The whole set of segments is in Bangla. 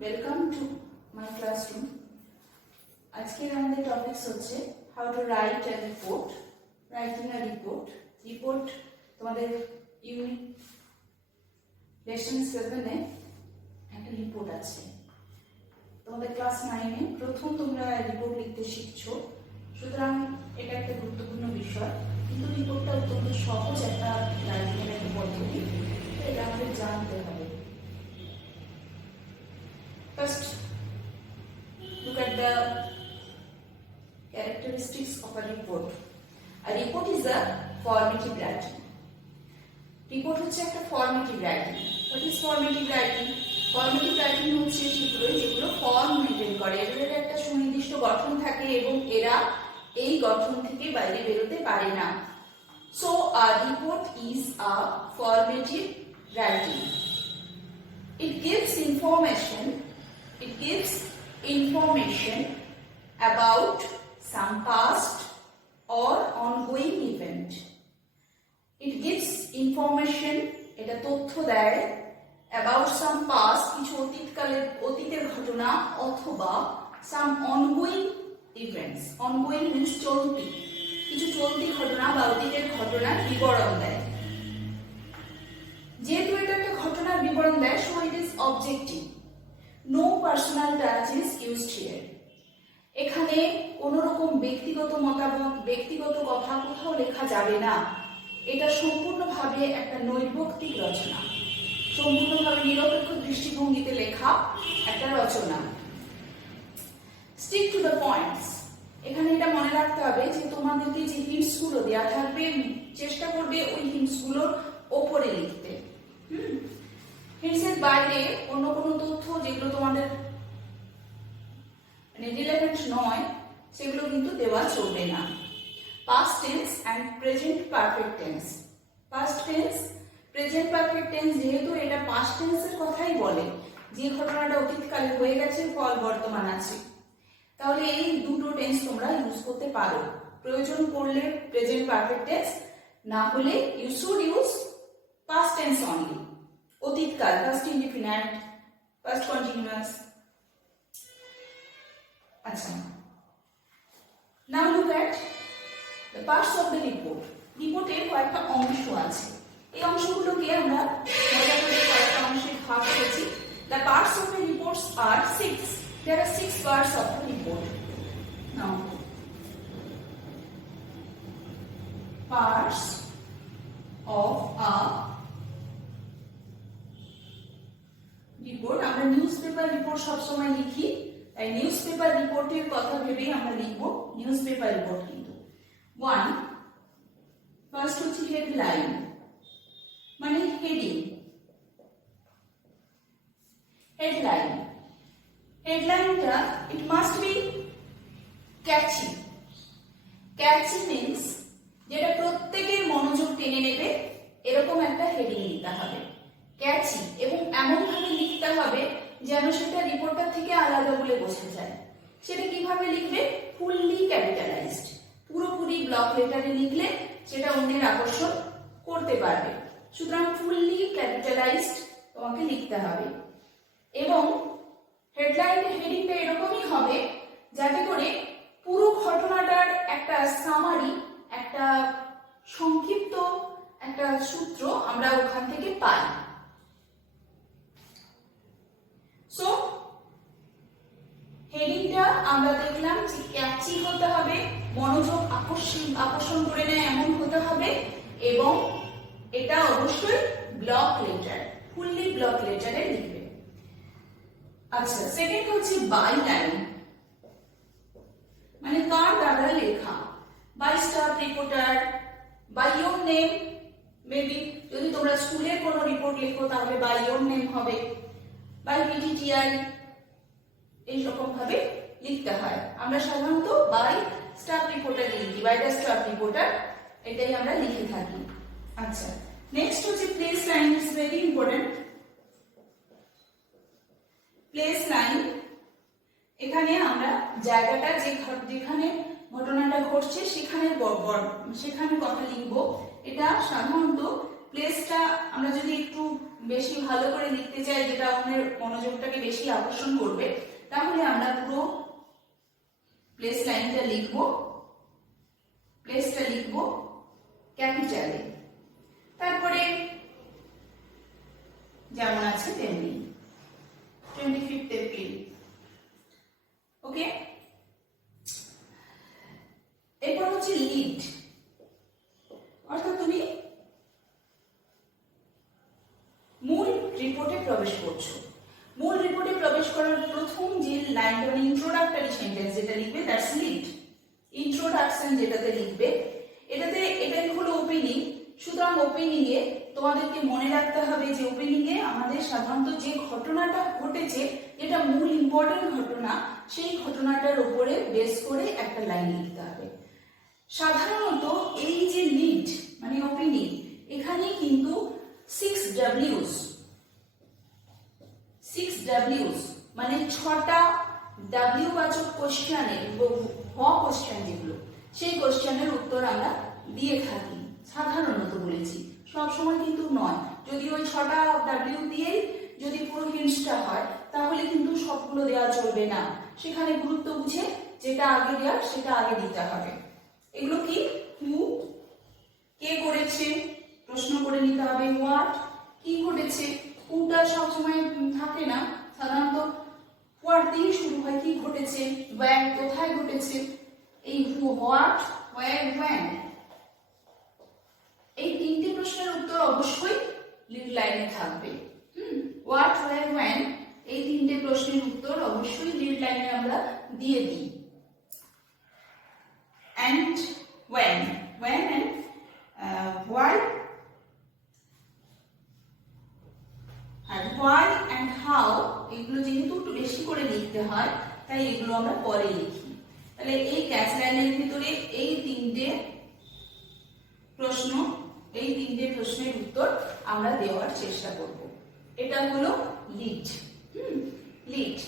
Welcome to my classroom. আজকের আমাদের টপিকস হচ্ছে how to write a report. Writing a report তোমাদের ইউনিট লেসন 7-এ একটা রিপোর্ট আছে। তোমাদের ক্লাস 9-এ প্রথম তোমরা রিপোর্ট লিখতে শিখছো, সুতরাং এটা একটা গুরুত্বপূর্ণ বিষয়। কিন্তু রিপোর্টটা অত্যন্ত সহজ একটা রাইটিংয়ের একটা পদ্ধতি, এটা আমাদের জানতে হবে। First, look at the characteristics of a report. A report is a formative writing. Report হচ্ছে একটা formative writing. What is formative writing? Formative writing হচ্ছে সেগুলো যেগুলো ফর্ম মেনটেন করে, এগুলোর একটা সুনির্দিষ্ট গঠন থাকে এবং এরা এই গঠন থেকে বাইরে বেরোতে পারে না। So a report is a formative writing. It gives information about some past or ongoing event. It gives information, এটা তথ্য দেয়, about some past, কিছু অতীতের ঘটনা, অথবা some ongoing events. Ongoing means চলতি, কিছু চলতি ঘটনা বা অতীতের ঘটনার বিবরণ দেয়। যেহেতু এটা একটা ঘটনার বিবরণ দেয়, so it is objective. No personal touch is used here. এখানে কোন রকম ব্যক্তিগত মতামত, ব্যক্তিগত কথা কোথাও লেখা যাবে না। এটা সম্পূর্ণভাবে একটা নৈর্ব্যক্তিক রচনা, সম্পূর্ণভাবে নিরপেক্ষ দৃষ্টিভঙ্গিতে লেখা একটা রচনা। Stick to the points. এখানে এটা মনে রাখতে হবে যে তোমাদেরকে যে হিন্টস গুলো দেওয়া থাকবে, চেষ্টা করবে ওই হিন্টস গুলোর ওপরে লিখতে। হিন্টসের বাইরে অন্য কোনো তথ্য যেগুলো তোমাদের রিলেভেন্ট নয় সেগুলো কিন্তু দেওয়া চলবে না। Past tense and present perfect tense. Past tense, present perfect tense, যেহেতু এটা পাস্ট টেন্সের কথাই বলে, যে ঘটনাটা অতীতকালে হয়ে গেছে, ফল বর্তমান আছে, তাহলে এই দুটো টেন্স তোমরা ইউজ করতে পারো। প্রয়োজন পড়লে প্রেজেন্ট পারফেক্ট টেন্স, না হলে you should use past tense only. অতীতকাল, পাস্ট ইনডিফিনাইট, পাস্ট কন্টিনিউয়াস। আচ্ছা, now look at the parts of the report. রিপোর্টের কয়েকটা অংশ আছে, এই অংশগুলোকে আমরা মজা করে কয়েকটা অংশে ভাগ করেছি। The parts of the reports are 6. There are 6 parts of the report. Now, parts of a report. আমরা নিউজপেপার রিপোর্ট সবসময় লিখি, তাই নিউজপেপার রিপোর্টের কথা ভেবেই আমরা লিখবো নিউজপেপার রিপোর্ট। কিন্তু 1, ফার্স্ট হচ্ছে হেডলাইন, মানে হেডিং। হেডলাইন, হেডলাইনটা it must be catchy. Catchy means যেটা প্রত্যেকের মনোযোগ টেনে নেবে, এরকম একটা হেডিং লিখতে হবে। ক্যাচি, এবং এমন ভাবে লিখতে হবে যেন সেটা রিপোর্টার থেকে আলাদা বলে বোঝা যায়। সেটা কিভাবে লিখবে? ফুললি ক্যাপিটালাইজড, পুরোপুরি ব্লক লেটারে লিখলে সেটা অন্যের আকর্ষণ করতে পারবে। সুতরাং ফুললি ক্যাপিটালাইজড তোমাকে লিখতে হবে। এবং হেডলাইনের হেডিংটা এরকমই হবে যাতে করে পুরো ঘটনাটার একটা সামারি, একটা সংক্ষিপ্ত একটা সূত্র আমরা ওখান থেকে পাই। সো হেডিংটা আমরা দেখলাম যে ক্যাচি হতে হবে, মনোযোগ আকর্ষণ করে নেয় এমন হতে হবে, এবং এটা অবশ্যই ব্লক লেটার, ফুললি ব্লক লেটারে লিখবে। আচ্ছা, সেকেন্ড হচ্ছে বাই লাইন, মানে কার দ্বারা লেখা। By staff reporter, by your name, maybe যদি তোমরা স্কুলের কোনো রিপোর্ট লেখো তাহলে বাই ইওর নেম হবে, বাই পিটিটিআই, এইরকম ভাবে লিখতে হয়। আমরা সাধারণত বাই স্টাফ রিপোর্টার লিখি, বাই দ্য স্টাফ রিপোর্টার, এটাই আমরা লিখে থাকি। আচ্ছা, নেক্সট হচ্ছে place line, is very important. Place line, এখানে আমরা জায়গাটা যেখানে ঘটনাটা ঘটছে সেখানে কথা লিখবো। এটা সাধারণত প্লেসটা আমরা যদি একটু বেশি ভালো করে লিখতে চাই, যেটা আমাদের মনোযোগটাকে বেশি আকর্ষণ করবে, তাহলে আমরা পুরো প্লেস লাইনটা লিখবো, প্লেসটা লিখবো ক্যাপিটালে, তারপরে যেমন আছে তেমনি 25th এপ্রিল। ওকে, এরপর হচ্ছে লিড, অর্থাৎ তুমি মূল রিপোর্টে প্রবেশ করছো। মূল রিপোর্টে প্রবেশ করার প্রথম যে লাইনটা মানে ইন্ট্রোডাক্টরি সেন্টেন্স যেটা লিখবে দ্যাটস লিড। ইন্ট্রোডাকশন যেটাতে লিখবে, এটাই হলো ওপেনিং। সুতরাং ওপেনিং এ তোমাদেরকে মনে রাখতে হবে যে ওপেনিং এ আমাদের সাধারণত যে ঘটনাটা ঘটেছে, যেটা মূল ইম্পর্টেন্ট ঘটনা, সেই ঘটনাটার উপরে বেস করে একটা লাইন লিখতে হবে। সাধারণত এই যে লিড মানে ওপেনিং, এখানে কিন্তু 6 Ws মানে 6টা W বাচক কোশ্চেনের কোশ্চেন যেগুলো, সেই কোশ্চেনের উত্তর আমরা দিয়ে থাকি সাধারণত, বলেছি সব সময় কিন্তু নয়। যদি ওই 6টা W দিয়েই যদি পুরো হিন্টসটা হয়, তাহলে কিন্তু সবগুলো দেওয়া চলবে না। সেখানে গুরুত্ব বুঝে যেটা আগে দেওয়ার সেটা আগে দিতে হবে। এগুলো কি? হু, কে করেছে প্রশ্ন করে নিতে হবে। হোয়াট, কি ঘটেছে। হুটা সবসময় থাকে না, সাধারণত হোয়াট দিয়ে শুরু হয়, কি ঘটেছে। ওয়্যার, কোথায় ঘটেছে। এই হু, হোয়াট, ওয়্যার, ওয়্যান, এই তিনটি প্রশ্নের উত্তর অবশ্যই লিড লাইনে থাকবে। হোয়াট, ওয়্যার, ওয়্যান, এই তিনটে প্রশ্নের উত্তর অবশ্যই লিড লাইনে আমরা দিয়ে দিই। and when and why and how, এগুলো যেহেতু একটু বেশি করে লিখতে হয়, তাই এগুলো আমরা পরে লিখি। তাহলে এই ক্যাচ লাইনের ভিতরে এই তিনটে প্রশ্নের উত্তর আমরা দেওয়ার চেষ্টা করব। এটা হলো লিড। লিড।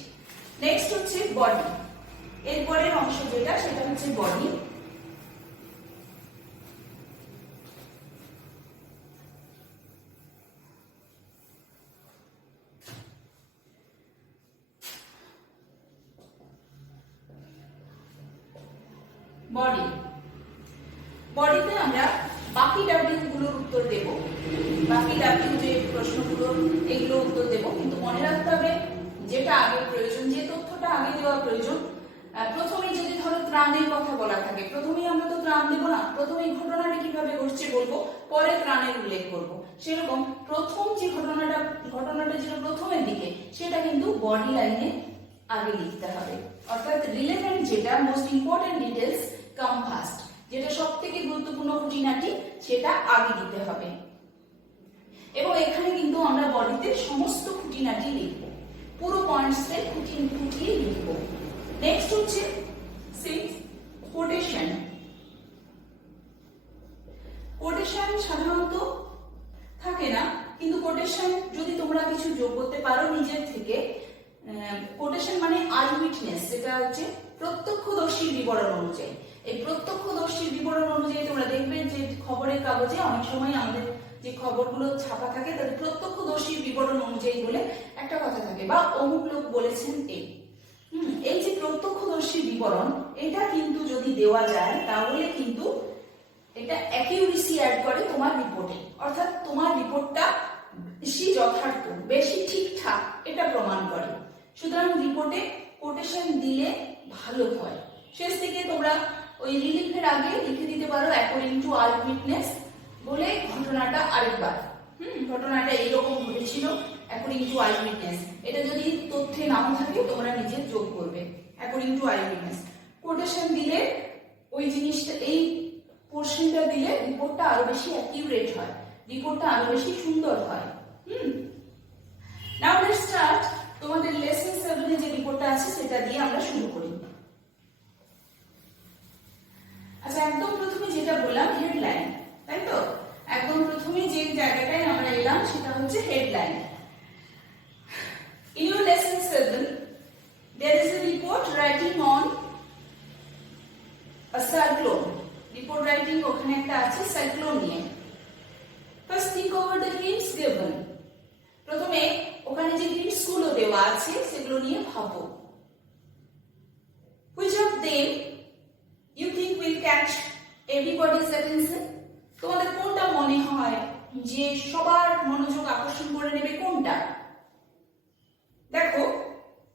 নেক্সট হচ্ছে বডি। এরপরের অংশ যেটা, সেটা হচ্ছে বডি। বডিতে আমরা বাকি ডাব্লিউ গুলোর উত্তর দেব, বাকি ডাব্লিউ যে প্রশ্নগুলো এগুলো উত্তর দেব। কিন্তু মনে রাখতে হবে যেটা আগে প্রয়োজন, যে তথ্যটা আগে দেওয়া প্রয়োজন। প্রথমেই যদি ধরো ত্রাণের কথা বলা থাকে, প্রথমেই আমরা তো ত্রাণ দেবো না, প্রথমেই ঘটনাটা কিভাবে ঘটছে বলবো, পরে ত্রাণের উল্লেখ করবো। সেরকম প্রথম যে ঘটনাটা যেটা প্রথমের দিকে, সেটা কিন্তু বডি লাইনে আগে লিখতে হবে। অর্থাৎ রিলেভেন্ট যেটা, most important details come first, যেটা সব থেকে গুরুত্বপূর্ণ খুঁটিনাটি, সেটা আগে দিতে হবে। এবং এখানে কিন্তু আমরা বডিতে সমস্ত খুঁটিনাটি লিখবো, পুরো পয়েন্টসে খুঁটিয়ে লিখবো। নেক্সট হচ্ছে কোটেশন। কোটেশন সাধারণত থাকে না, কিন্তু কোটেশন যদি তোমরা কিছু যোগ করতে পারো নিজের থেকে। কোটেশন মানে আই উইটনেস, যেটা হচ্ছে প্রত্যক্ষদর্শীর বিবরণ অনুযায়ী। এই প্রত্যক্ষদর্শীর বিবরণ অনুযায়ী তোমরা দেখবে যে খবরের কাগজে অনেক সময় আমাদের যে খবরগুলো ছাপা থাকে, তাদের প্রত্যক্ষদর্শীর বিবরণ অনুযায়ী বলে একটা কথা থাকে, বা অমুক লোক বলেছেন এই যে প্রত্যক্ষদর্শীর বিবরণ, এটা কিন্তু যদি দেওয়া যায়, তাহলে কিন্তু এটা অ্যাকিউরেসি অ্যাড করে তোমার রিপোর্টে। অর্থাৎ তোমার রিপোর্টটা বেশি যথার্থ, বেশি ঠিকঠাক, এটা প্রমাণ করে। সুতরাং রিপোর্টে কোটেশন দিলে ভালো হয়। শেষ থেকে তোমরা ওই রিলিফের আগে লিখে দিতে পারো অ্যাকর্ডিং টু আই উইটনেস বলে ঘটনাটা আরেকবার। ঘটনাটা এইরকম ঘটেছিল অ্যাকর্ডিং টু আই উইটনেস। এটা যদি তথ্যে নাও থাকে, তোমরা নিজে যোগ করবে according to I witness. Quotation দিলে ওই জিনিসটা, এই পোরশনটা দিলে রিপোর্টটা আরো বেশি অ্যাকিউরেট হয়, রিপোর্টটা আরো বেশি সুন্দর হয়। Now let's start. তোমাদের লেসন 7 এ যে রিপোর্টটা আছে সেটা দিয়ে আমরা শুরু করি। আচ্ছা, একদম প্রথমে যেটা বললাম হেডলাইন, তাই তো? একদম প্রথমে যে জায়গাটায় আমরা এলাম সেটা হচ্ছে headline. In your lesson 7 there is a report writing on a cyclone. Report writing ওখানে একটা আছে সাইক্লোন নিয়ে। First think over the hints given. প্রথমে ওখানে যে hints গুলো দেওয়া আছে সেগুলো নিয়ে ভাবো। Which of them you think will catch everybody's attention? তোমাদের কোনটা মনে হয় যে সবার মনোযোগ আকর্ষণ করে নেবে, কোনটা? দেখো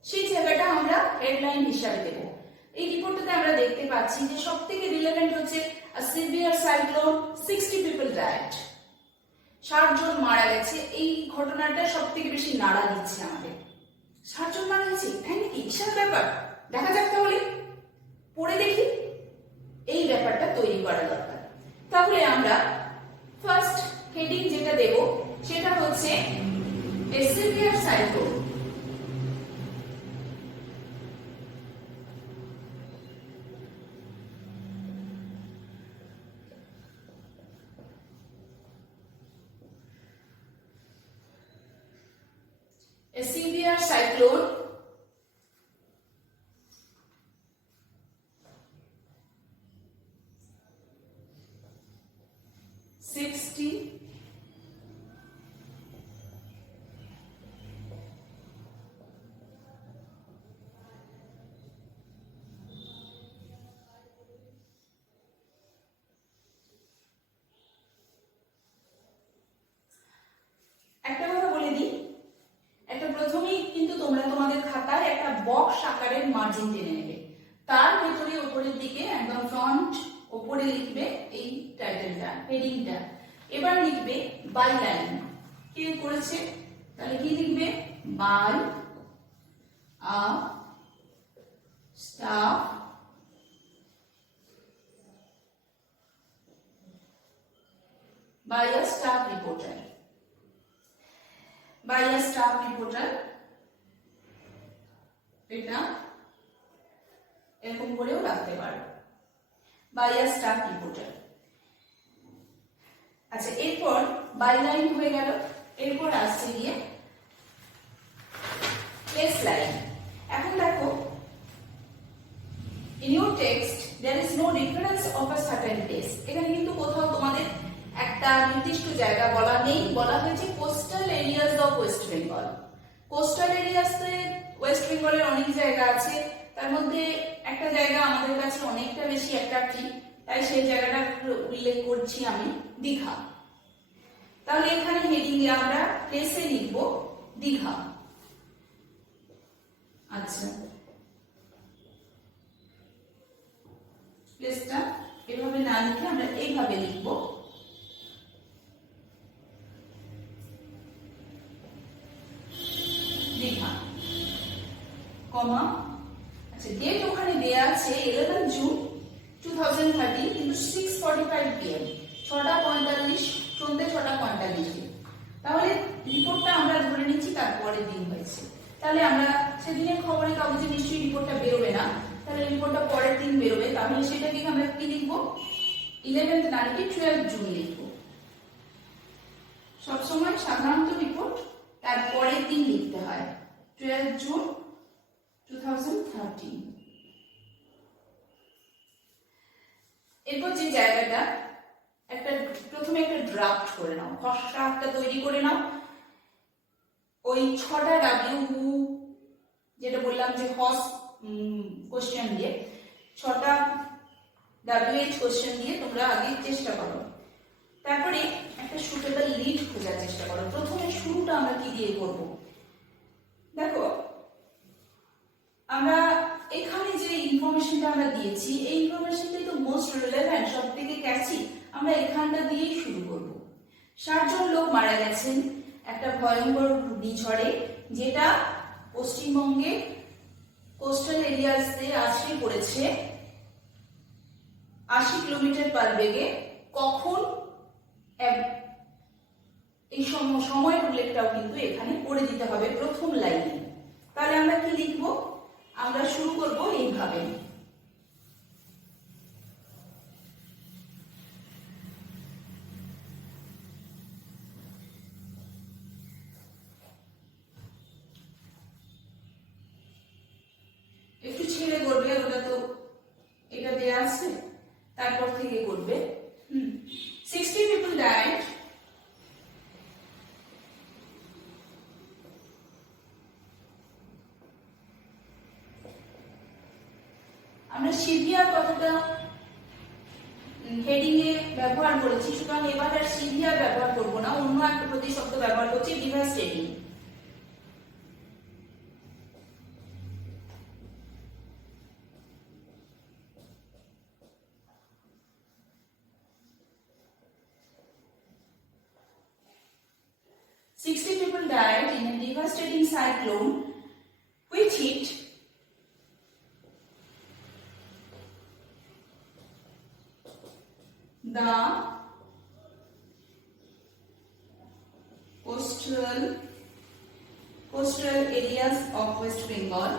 সেই জায়গাটা আমরা হেডলাইন হিসাবে দেব। এই রিপোর্টটাতে আমরা দেখতে পাচ্ছি যে সবথেকে রিলেভেন্ট হচ্ছে a severe cyclone, 60 people died, 60 জন মারা গেছে। এই ঘটনাটা সবথেকে বেশি নাড়া দিচ্ছে আমাদের। 60 জন মারা গেছে, তাই নাকি? বিশাল ব্যাপার। দেখা যাক তাহলে, পড়ে দেখি। এই ব্যাপারটা তৈরি করা দরকার। তাহলে আমরা ফার্স্ট হেডিং যেটা দেব সেটা হচ্ছে a severe cyclone। A severe cyclone একটা কথা বলে দিই, একটা প্রথমেই কিন্তু তোমরা তোমাদের খাতায় একটা বক্স আকারের মার্জিন টেনে নেবে, তার ভেতরে উপরের দিকে একদম ফ্রন্ট উপরে লিখবে এই টাইটেলটা, হেডিংটা। এবার লিখবে বাই লাইন। কে করেছে? তাহলে কি লিখবে? By a staff reporter, by a staff reporter। এটা এরকম করেও রাখতে পারো, by a staff reporter। আচ্ছা, এরপর বাই লাইন হয়ে গেল, এরপর আসছে গিয়ে প্লেস লাইন। এখন দেখো, in your text there is no reference of a certain place। এখানে কিন্তু কোথাও তোমাদের একটা নির্দিষ্ট জায়গা বলা নেই, বলা হয়েছে coastal areas of West Bengal. Coastal এরিয়াসে ওয়েস্ট বেঙ্গলের অনেক জায়গা আছে, তার মধ্যে একটা জায়গা আমাদের কাছে অনেকটা বেশি অ্যাট্রাক্টিভ, তাই সেই জায়গাটা উল্লেখ করছি আমি, দীঘা। তাহলে এখানে হেডিং এ আমরা প্লেসে লিখব দীঘা। আচ্ছা, প্লেসটা এভাবে না লিখে আমরা এইভাবে লিখব, দীঘা, কমা। আচ্ছা, ডেট ওখানে দেয়া আছে 11 জুন 2013, কিন্তু 6:45 PM, 6:45, সন্ধ্যে 6:45। তাহলে রিপোর্টটা আমরা ধরে নিচ্ছি তারপরের দিন হয়েছে। তাহলে আমরা সেদিনের খবরের কাগজে নিশ্চয়ই রিপোর্টটা বেরোবে না, তাহলে রিপোর্টটা পরের দিন বেরোবে। তাহলে সেটাকে আমরা কি লিখবো? 11th না লিখে 12 জুন লিখবো। সবসময় সাধারণত রিপোর্ট তার পরের দিন লিখতে হয়, 12 জুন 2013। এরপর যে জায়গাটা একটা প্রথমে একটা ড্রাফট করে নাও, খসড়া একটা তৈরি করে নাও। ওই 6টা ডাব্লিউ, যেটা বললাম যে হস কোশ্চেন দিয়ে, 6টা WH কোশ্চেন দিয়ে তোমরা আগে চেষ্টা করো। তারপরে একটা সুটেবল লিড খোঁজার চেষ্টা করো। প্রথমে শুরুটা আমরা কি দিয়ে করব? দেখো, আমরা এখানে যে ইনফরমেশনটা আমরা দিয়েছি, এই ইনফরমেশনটাই তো মোস্ট রিলেভেন্ট, সবথেকে ক্যাচি। আমরা এখানটা দিয়েই শুরু করব। 60 জন লোক মারা গেছেন একটা ভয়ঙ্কর ঘূর্ণিঝড়ে, যেটা পশ্চিমবঙ্গে কোস্টাল এরিয়াসে আছড়ে পড়েছে 80 কিলোমিটার পার বেগে। কখন, এই সময়ের উল্লেখটাও কিন্তু এখানে করে দিতে হবে প্রথম লাইনে। তাহলে আমরা কি লিখব? আমরা শুরু করব এইভাবে, একটু ছেড়ে করবে, ওটা তো এটা দেয়া আছে, তারপর থেকে করবে। 60 people died আমরা সিভিয়ার কথাটা হেডিং এ ব্যবহার করেছি, সুতরাং এবার আর সিভিয়ার ব্যবহার করব না, অন্য একটা প্রতিশব্দ ব্যবহার করছি, devastating. Sixty people died in a devastating cyclone which hit the coastal areas of West Bengal.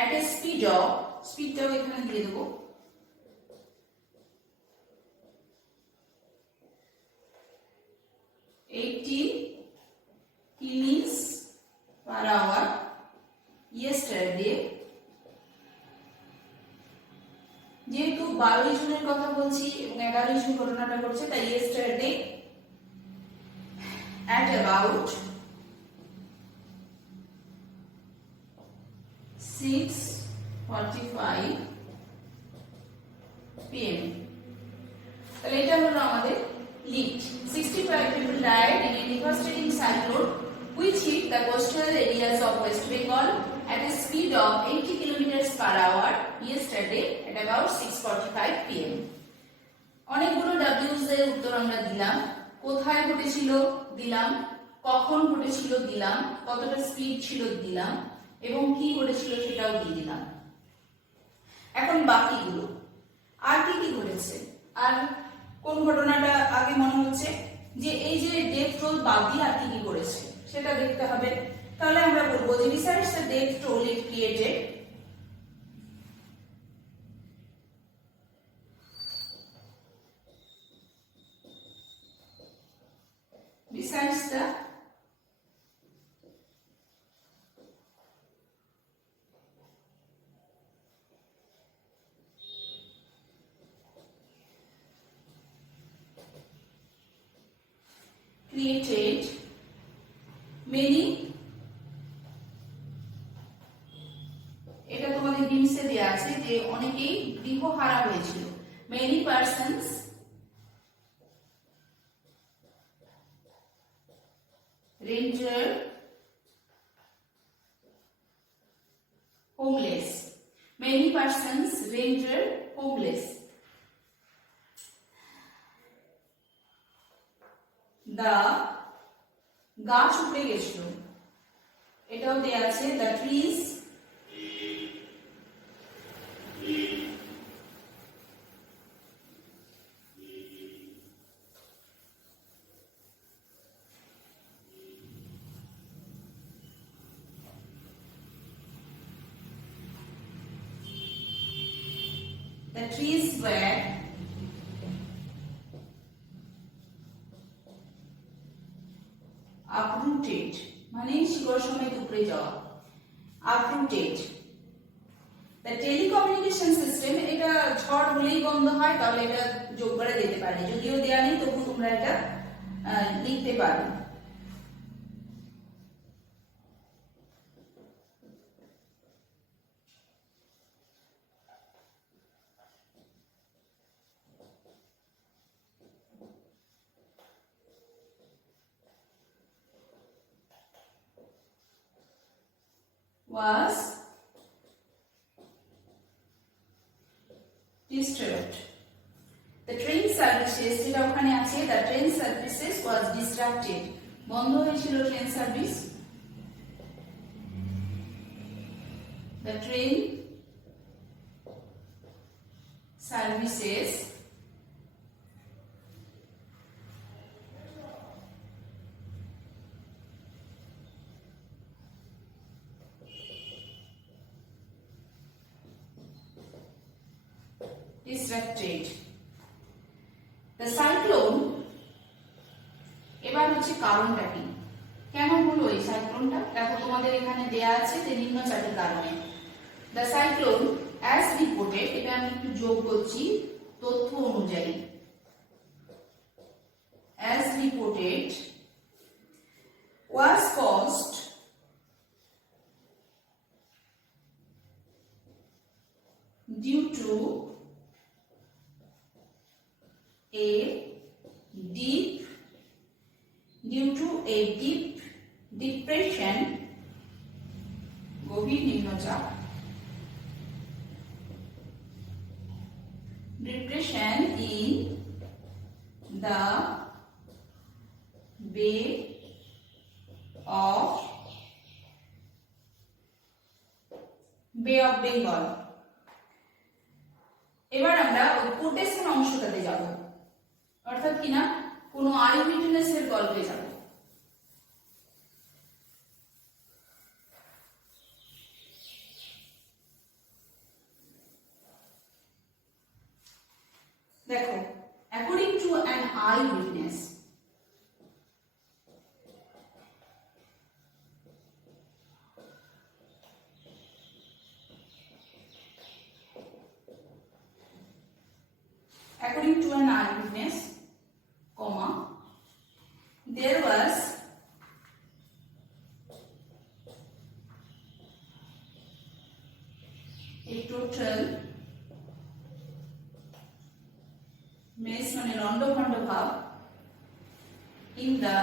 At a speed of, স্পিডটাও এখানে দিয়ে দেবো, 80 kilometers per hour yesterday, যেহেতু 12 জুনের কথা বলছি এবং 11 জুন ঘটনাটা ঘটছে, তাই yesterday at about 6:45 PM। তাহলে এটা হলো আমাদের lead. 65 people died in a devastating cyclone which hit the coastal areas of West Bengal at a speed of 80 kilometers per hour yesterday at about 6:45 PM। অনেকগুলো W's এর উত্তর আমরা দিলাম, কোথায় ঘটেছিল দিলাম, কখন ঘটেছিল দিলাম, কতটা স্পিড ছিল দিলাম এবং কি ঘটেছিল সেটাও দিয়ে দিলাম। এখন বাকিগুলো আর কি কি ঘটেছে, আর কোন ঘটনাটা আগে মনে হচ্ছে যে এই যে ডেথ টোল বাদ দিয়ে আর কি কি করেছে সেটা দেখতে হবে। তাহলে আমরা বলবো যে besides the death toll it created, besides the created many, এটা তোমাদের হিমসে দেয়া আছে যে অনেকেই গৃহহারা হয়েছিল, many persons rendered homeless, many persons rendered homeless, the গাছ উপড়ে গেছিল, এটাও দেয়া আছে, the trees were uprooted, মানে শিকড় সমেত উপড়ে যাওয়া, uprooted। the telecommunication system, এটা ঝড় হলেই বন্ধ হয়, তাহলে এটা যোগ করে দিতে পারে, যদিও দেয়া নেই তবু তোমরা এটা লিখতে পারো। was disturbed, the train services, যেটা ওখানে আছে, the train services was disrupted, বন্ধ হয়েছিল train service, the train services disrupted, the cyclone, এবার হচ্ছে কারণটা কি, কেন হলো এই সাইক্লোনটা, দেখো তোমাদের এখানে দেয়া আছে যে নিম্ন চারটি কারণে। the cyclone as reported, এটা আমি একটু যোগ করছি তথ্য অনুযায়ী। as reported was caused due to a deep depression, গভীর নিম্নচাপ, depression in the Bay of Bengal। এবার আমরা ওই কোটেশন অংশটাতে যাব, অর্থাৎ কিনা কোনো আইউইটনেসের গল্পে যাব। দেখো, according to an eyewitness, according to an eyewitness, comma, there was a total mess মানে লন্ডভন্ড ভাব in the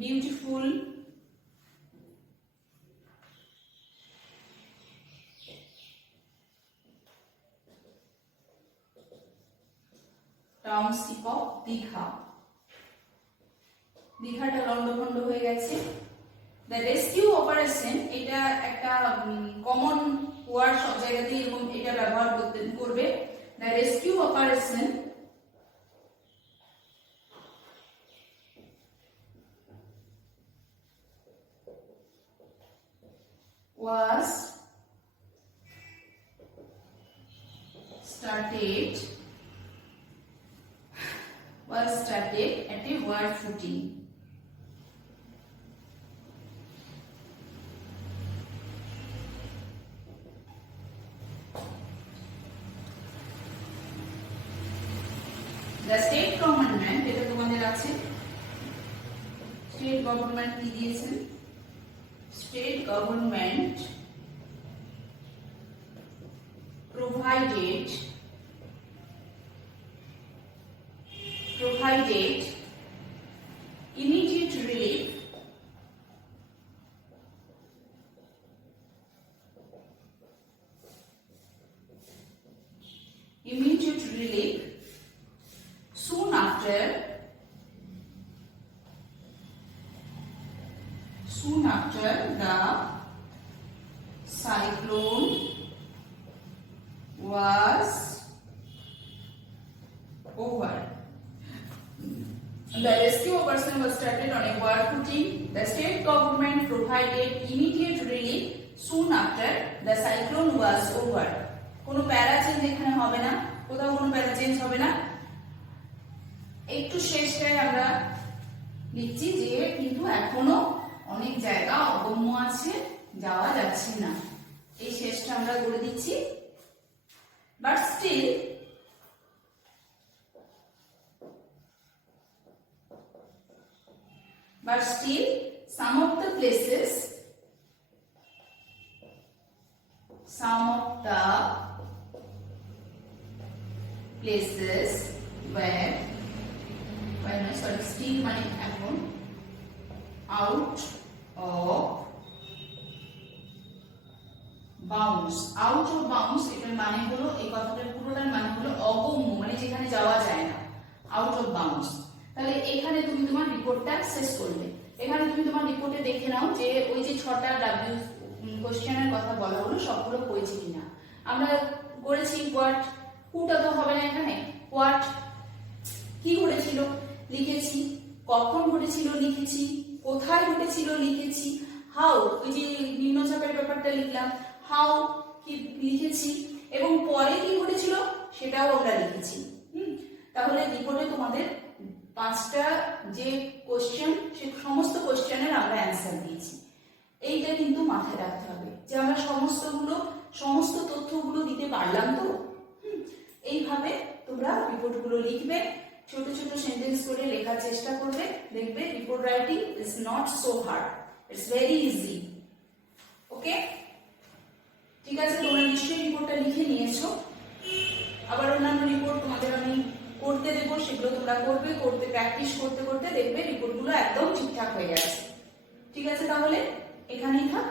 beautiful township of Digha. দীঘাটা লন্ডভন্ড হয়ে গেছে। দ্য রেস্কিউ অপারেশন, এটা একটা কমন ওয়ার্ড, সব জায়গাতেই এরকম এটা ব্যবহার করবে। The rescue operation was started at a wide footing. The state government, এটা তোমাদের আছে, স্টেট গভর্নমেন্ট কি দিয়েছেন? State government provided immediate relief soon after the cyclone was over. The rescue operation was started on a wide footing. The state government provided immediate relief soon after the cyclone was over. কোনো প্যারা চেঞ্জ এখানে হবে না, কোথাও কোনো প্যারা চেঞ্জ হবে না। একটু শেষটায় আমরা লিখছি যে কিন্তু এখনো অনেক জায়গা অগম্য আছে, যাওয়া যাচ্ছে না। এই শেষটা আমরা করে দিচ্ছি। But still, some of the places were still মানে এখন out of bounds, এটার মানে হলো, এই কথাটার পুরোটার মানে হলো অগম্য, মানে যেখানে যাওয়া যায় না, আউট অফ বাউন্ডস। তাহলে এখানে তুমি তোমার রিপোর্টটা শেষ করবে। এখানে তুমি তোমার রিপোর্টে দেখে নাও যে ওই যে 6টা ডাব্লিউ কোশ্চেনের কথা বলা হলো সবগুলো হয়েছে কিনা। আমরা করেছি হোয়াট, হুটা তো হবে না এখানে, হোয়াট কি ঘটেছিল লিখেছি, কখন ঘটেছিল লিখেছি, কোথায় ঘটেছিল লিখেছি, হাউ ওই যে নিম্নচাপের ব্যাপারটা লিখলাম, হাউ কি লিখেছি, এবং পরে কি ঘটেছিল সেটাও আমরা লিখেছি। তাহলে রিপোর্টে তোমাদের 5টা যে কোশ্চেন, সে সমস্ত কোশ্চেনের আমরা অ্যান্সার দিয়েছি। এইটা কিন্তু মাথায় রাখতে হবে যে আমরা সমস্ত তথ্যগুলো দিতে পারলাম তো। এইভাবে তোমরা রিপোর্টগুলো লিখবে, ছোট ছোট সেন্টেন্স করে লেখার চেষ্টা করবে। দেখবে report writing is not so hard, it's very easy. Okay, ঠিক আছে, তোমরা নিশ্চয়ই রিপোর্টটা লিখে নিয়েছো। আবার অন্যান্য রিপোর্ট তোমাদের আমি করতে দেবো, সেগুলো তোমরা করতে প্র্যাকটিস করতে করতে দেখবে রিপোর্টগুলো একদম ঠিকঠাক হয়ে যাচ্ছে। ঠিক আছে, তাহলে এখানেই থাক।